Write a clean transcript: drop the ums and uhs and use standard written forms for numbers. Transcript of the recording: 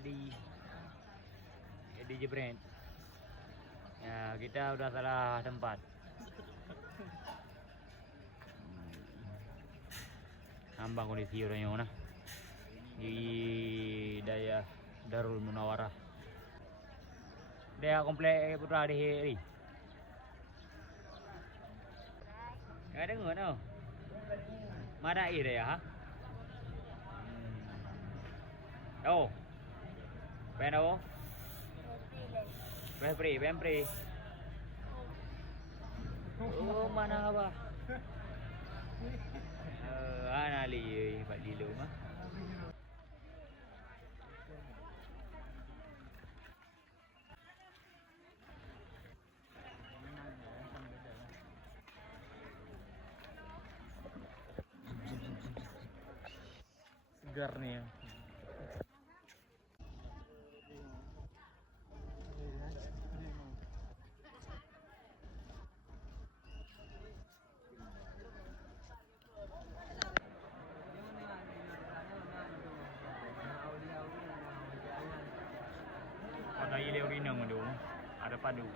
Eddie Jebret. Ya, kita udah salah tempat. Nambang kondisi orangnya mana? Di Daya Darul Munawarah. Dia komplek Putra di. Gak dengar tau. Madai dia ya? Oh. Ben đâu? Bempri. Oh, mana apa? Ana li Pak Dilo mah. Segar nih ya. Ada ile urina ada padu.